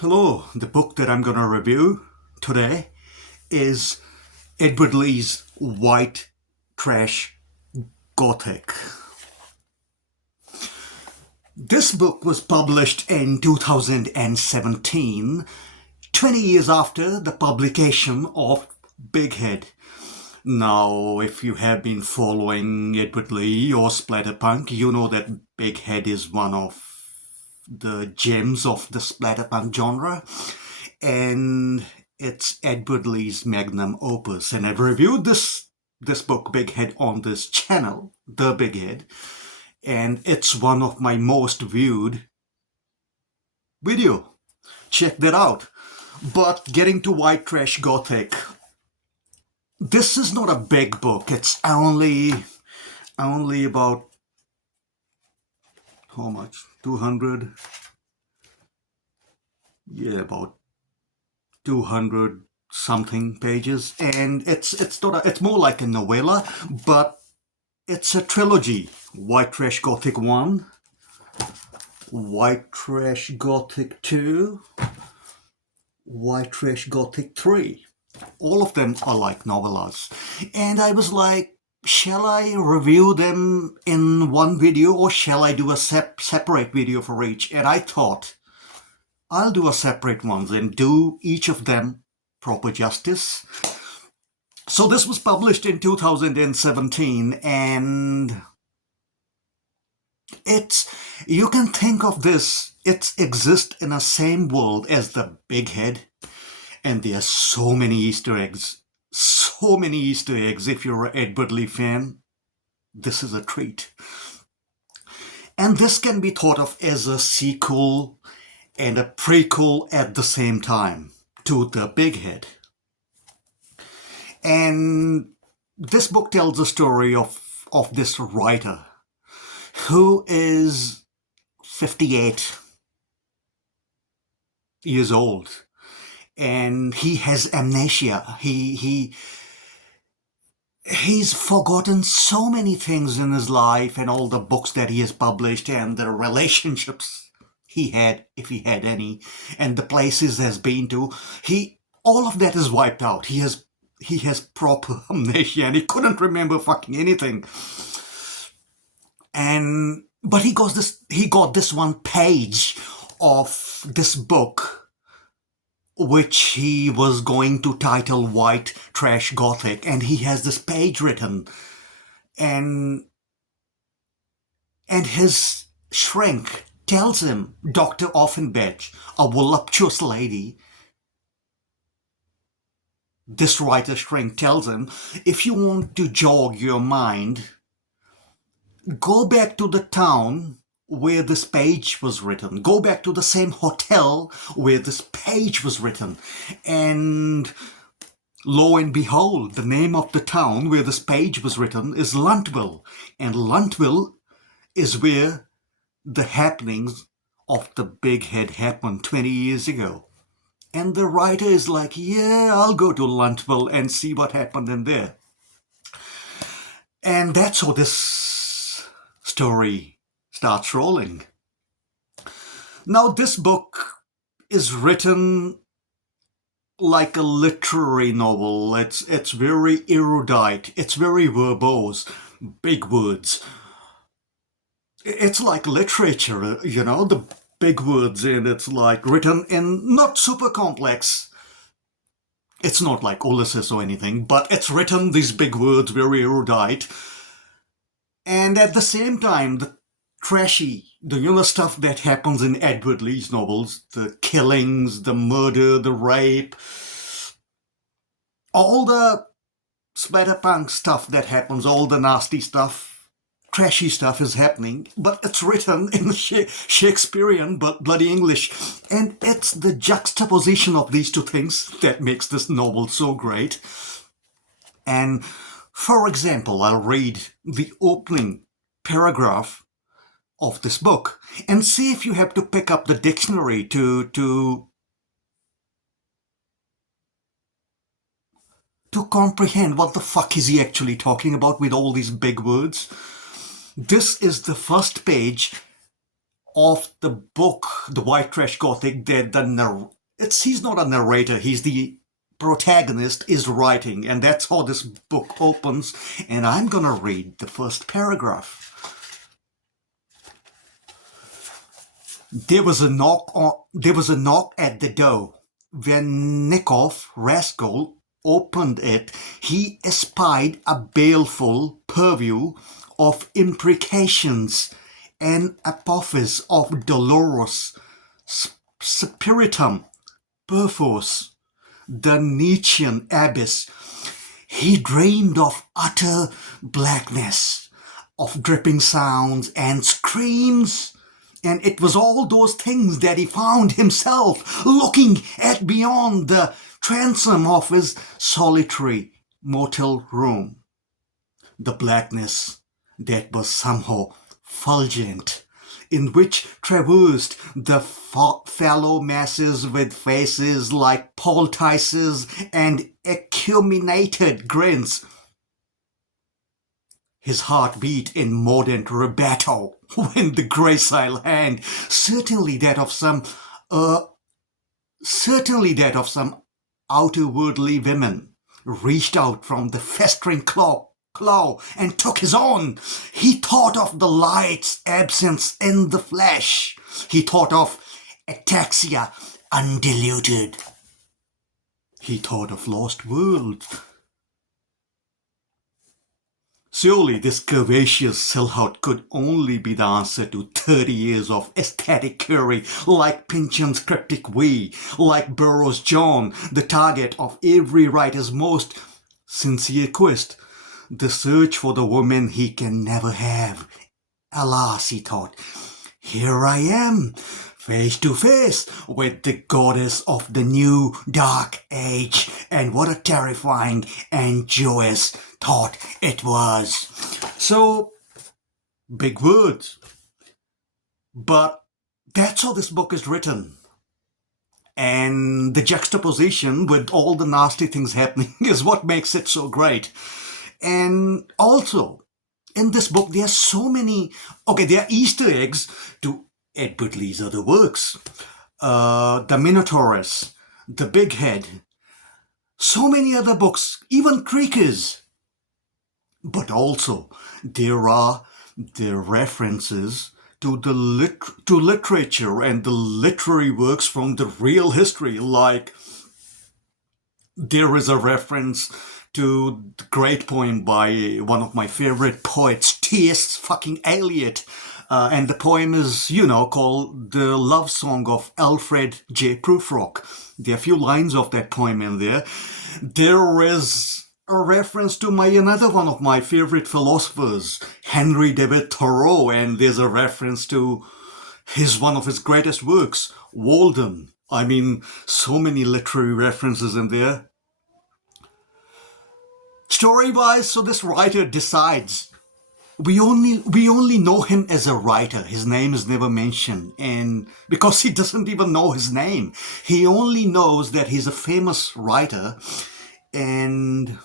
Hello, the book that I'm going to review today is Edward Lee's White Trash Gothic. This book was published in 2017, 20 years after the publication of Bighea. Now, if you have been following Edward Lee or Splatterpunk, you know that Bighea is one of the gems of the Splatterpunk genre, and it's Edward Lee's magnum opus. And I've reviewed this book, Bighea, on this channel, The Bighea, and it's one of my most viewed video. Check that out. But getting to White Trash Gothic, this is not a big book. It's only about how much? 200? Yeah, about 200 something pages, and it's not it's more like a novella, but it's a trilogy. White Trash Gothic 1, White Trash Gothic 2, White Trash Gothic 3. All of them are like novellas. And I was like, shall I review them in one video or shall I do a separate video for each? And I thought, I'll do a separate one and do each of them proper justice. So this was published in 2017, and you can think of this, it exists in the same world as the Bighea, and there are so many Easter eggs. So many Easter eggs. If you're an Edward Lee fan, this is a treat. And this can be thought of as a sequel and a prequel at the same time to the Bighea. And this book tells the story of this writer who is 58 years old, and he has amnesia. He's forgotten so many things in his life, and all the books that he has published, and the relationships he had, if he had any, and the places he has been to. All of that is wiped out. He has proper amnesia, and he couldn't remember fucking anything. But he got this one page of this book, which he was going to title White Trash Gothic, and he has this page written, and his shrink tells him, Dr. Offenbach, a voluptuous lady, this writer's shrink tells him, if you want to jog your mind, go back to the town where this page was written. Go back to the same hotel where this page was written. And lo and behold, the name of the town where this page was written is Luntville. And Luntville is where the happenings of the Bighea happened 20 years ago. And the writer is like, yeah, I'll go to Luntville and see what happened in there. And that's how this story starts rolling. Now, this book is written like a literary novel. It's very erudite. It's very verbose. Big words. It's like literature, you know, the big words, and it's like written in not super complex. It's not like Ulysses or anything, but it's written these big words, very erudite. And at the same time, the trashy, the stuff that happens in Edward Lee's novels, the killings, the murder, the rape, all the splatterpunk stuff that happens, all the nasty stuff, trashy stuff is happening, but it's written in Shakespearean but bloody English. And it's the juxtaposition of these two things that makes this novel so great. And for example, I'll read the opening paragraph of this book and see if you have to pick up the dictionary to comprehend what the fuck is he actually talking about with all these big words. This is the first page of the book, The White Trash Gothic, that he's not a narrator, he's the protagonist is writing, and that's how this book opens. And I'm gonna read the first paragraph. There was a knock at the door. When Nikov, rascal, opened it, he espied a baleful purview of imprecations, an apophis of dolorous spiritum, perforce, the Nietzschean abyss. He dreamed of utter blackness, of dripping sounds and screams. And it was all those things that he found himself looking at beyond the transom of his solitary motel room. The blackness that was somehow fulgent, in which traversed the fallow masses with faces like poultices and acuminated grins. His heart beat in mordant rebuttal when the gracile hand, certainly that of some outerwardly women, reached out from the festering claw and took his own. He thought of the light's absence in the flesh. He thought of ataxia undiluted. He thought of lost worlds. Surely this curvaceous silhouette could only be the answer to 30 years of aesthetic curry, like Pynchon's cryptic we, like Burroughs' John, the target of every writer's most sincere quest, the search for the woman he can never have. Alas, he thought, here I am, face to face with the goddess of the new dark age, and what a terrifying and joyous thought it was. So, big words. But that's how this book is written. And the juxtaposition with all the nasty things happening is what makes it so great. And also, in this book, there are so many, there are Easter eggs to Edward Lee's other works. The Minotaurus, The Big Head, so many other books, even Creakers. But also, there are the references to literature and the literary works from the real history. Like, there is a reference to the great poem by one of my favorite poets, T.S. fucking Eliot. And the poem is, called The Love Song of Alfred J. Prufrock. There are a few lines of that poem in there. There is a reference to another one of my favorite philosophers, Henry David Thoreau, and there's a reference to one of his greatest works, Walden. I mean, so many literary references in there. Story-wise, so this writer decides, we only know him as a writer. His name is never mentioned, and because he doesn't even know his name, he only knows that he's a famous writer, and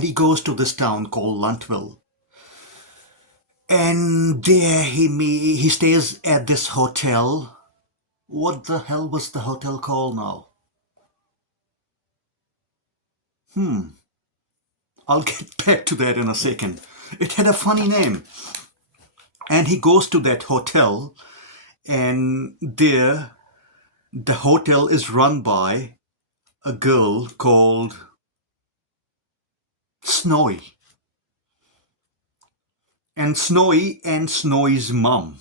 he goes to this town called Luntville. And there he stays at this hotel. What the hell was the hotel called now? I'll get back to that in a second. It had a funny name. And he goes to that hotel, and there, the hotel is run by a girl called Snowy. And Snowy's mum.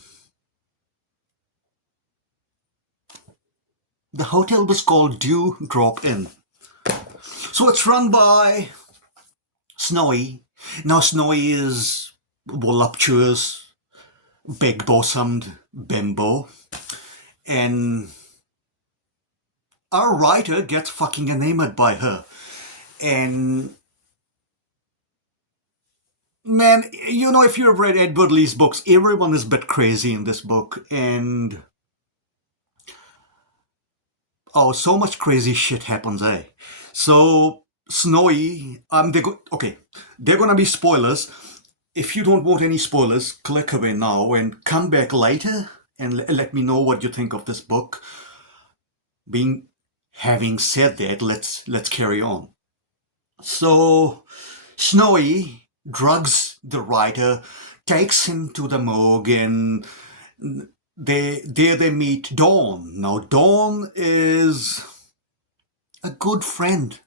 The hotel was called Dew Drop Inn. So it's run by Snowy. Now Snowy is voluptuous, big-bottomed bimbo. And our writer gets fucking enamored by her. And man, if you've read Edward Lee's books, everyone is a bit crazy in this book. And so much crazy shit happens, eh? So Snowy, they're gonna be spoilers. If you don't want any spoilers, click away now and come back later and let me know what you think of this book. Having said that, let's carry on. So Snowy drugs the writer, takes him to the morgue, and they meet Dawn. Now Dawn is a good friend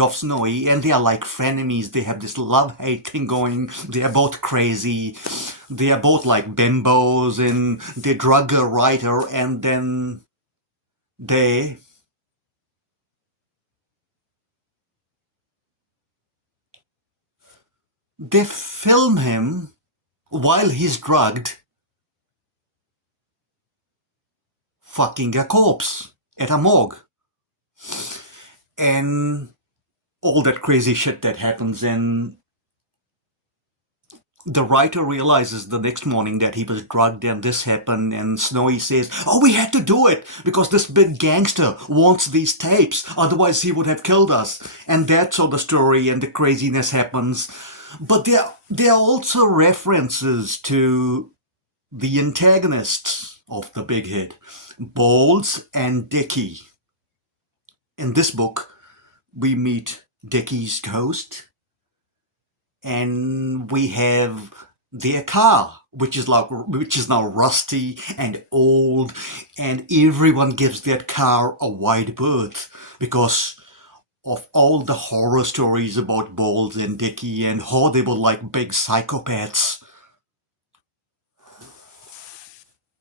of Snowy, and they are like frenemies. They have this love-hate thing going. They are both crazy. They are both like bimbos, and they drug a writer, and then they film him while he's drugged fucking a corpse at a morgue. And all that crazy shit that happens, and the writer realizes the next morning that he was drugged and this happened, and Snowy says, oh, we had to do it because this big gangster wants these tapes, otherwise he would have killed us. And that's how the story and the craziness happens. But there are also references to the antagonists of the big hit, Bowles and Dickie. In this book, we meet Dickie's ghost, and we have their car, which is now rusty and old, and everyone gives that car a wide berth because of all the horror stories about Bowles and Dickie and how they were like big psychopaths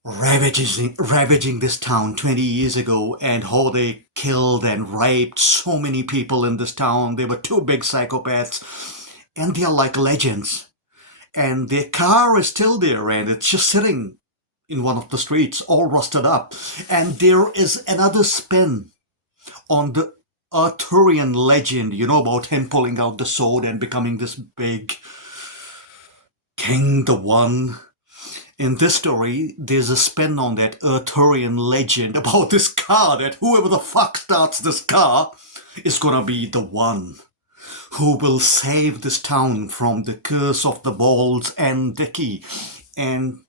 ravaging this town 20 years ago, and how they killed and raped so many people in this town. They were two big psychopaths, and they're like legends. And their car is still there, and it's just sitting in one of the streets, all rusted up. And there is another spin on the Arthurian legend, about him pulling out the sword and becoming this big king, the one. In this story, there's a spin on that Arthurian legend about this car, that whoever the fuck starts this car is gonna be the one who will save this town from the curse of the Bowles and Dickie. And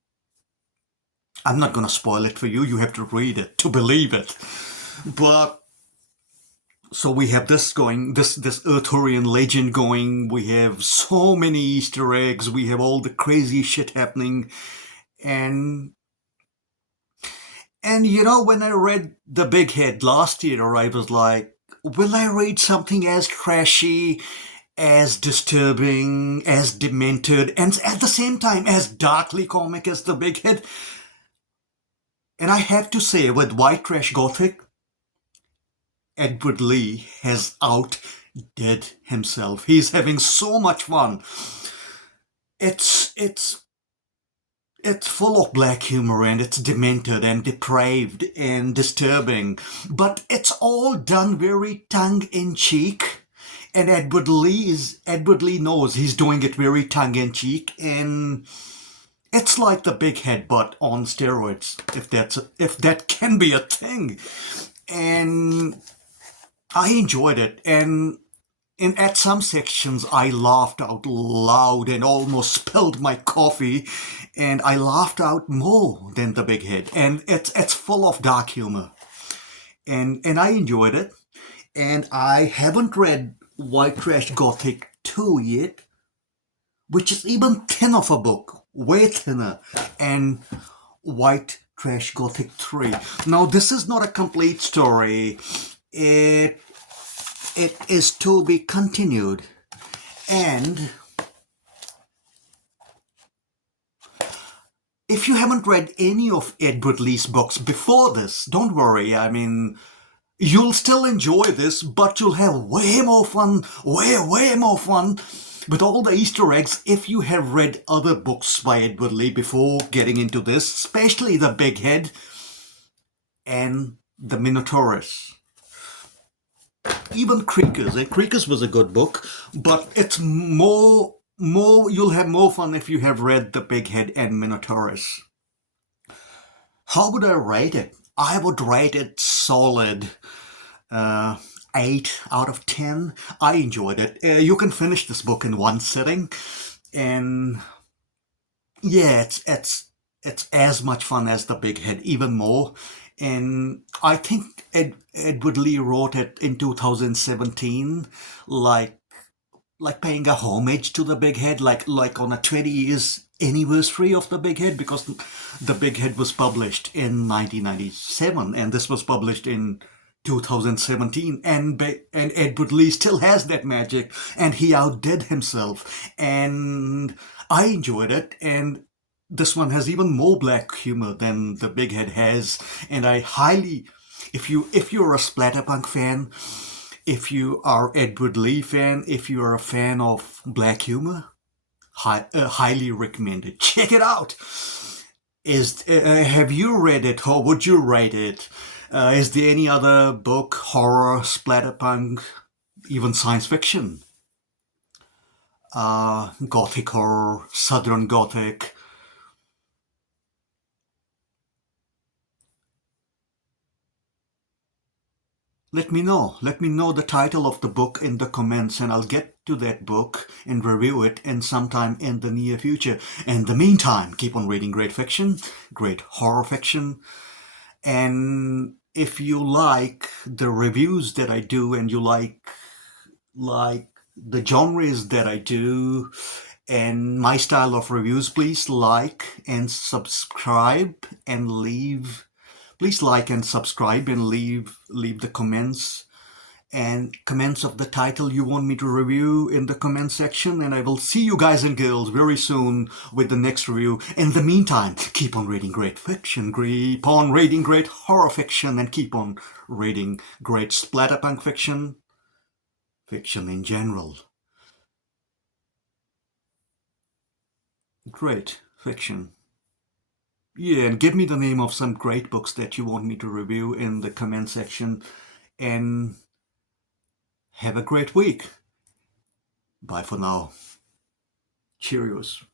I'm not gonna spoil it for you, you have to read it to believe it. But so we have this going, this Arthurian legend going, we have so many Easter eggs, we have all the crazy shit happening. And when I read The Big Head last year, I was like, will I read something as trashy, as disturbing, as demented, and at the same time as darkly comic as The Big Head? And I have to say, with White Trash Gothic, Edward Lee has outdid himself. He's having so much fun. It's full of black humor, and it's demented and depraved and disturbing, but it's all done very tongue-in-cheek, and Edward Lee knows he's doing it very tongue-in-cheek, and it's like The Big Head but on steroids, if that can be a thing. And I enjoyed it, and at some sections I laughed out loud and almost spilled my coffee, and I laughed out more than The Big Head. And it's full of dark humor. And I enjoyed it. And I haven't read White Trash Gothic 2 yet, which is even thin of a book, way thinner, and White Trash Gothic 3. Now, this is not a complete story. It is to be continued, and if you haven't read any of Edward Lee's books before this, don't worry. I mean, you'll still enjoy this, but you'll have way more fun with all the Easter eggs if you have read other books by Edward Lee before getting into this, especially The Big Head and The Minotaurus. Even Creakers. Creakers was a good book, but it's more, you'll have more fun if you have read The Big Head and Minotaurus. How would I rate it? I would rate it solid 8 out of 10. I enjoyed it. You can finish this book in one sitting. And yeah, it's as much fun as the Big Head, even more. And I think Edward Lee wrote it in 2017, like paying a homage to the Big Head, like on a 20 years anniversary of the Big Head, because the Big Head was published in 1997, and this was published in 2017, and Edward Lee still has that magic, and he outdid himself, and I enjoyed it, and this one has even more black humor than the Big Head has, and I highly, if you're a Splatterpunk fan, if you are Edward Lee fan, if you are a fan of black humor, highly recommended. Check it out. Have you read it? Or would you rate it? Is there any other book, horror, splatterpunk, even science fiction, gothic horror, southern gothic? Let me know. Let me know the title of the book in the comments, and I'll get to that book and review it in sometime in the near future. In the meantime, keep on reading great fiction, great horror fiction, and if you like the reviews that I do, and you like the genres that I do, and my style of reviews, please like and subscribe and leave. Please like and subscribe and leave the comments of the title you want me to review in the comment section, and I will see you guys and girls very soon with the next review. In the meantime, keep on reading great fiction, keep on reading great horror fiction, and keep on reading great splatterpunk fiction, fiction in general. Great fiction. Yeah, and give me the name of some great books that you want me to review in the comment section, and have a great week. Bye for now. Cheerios.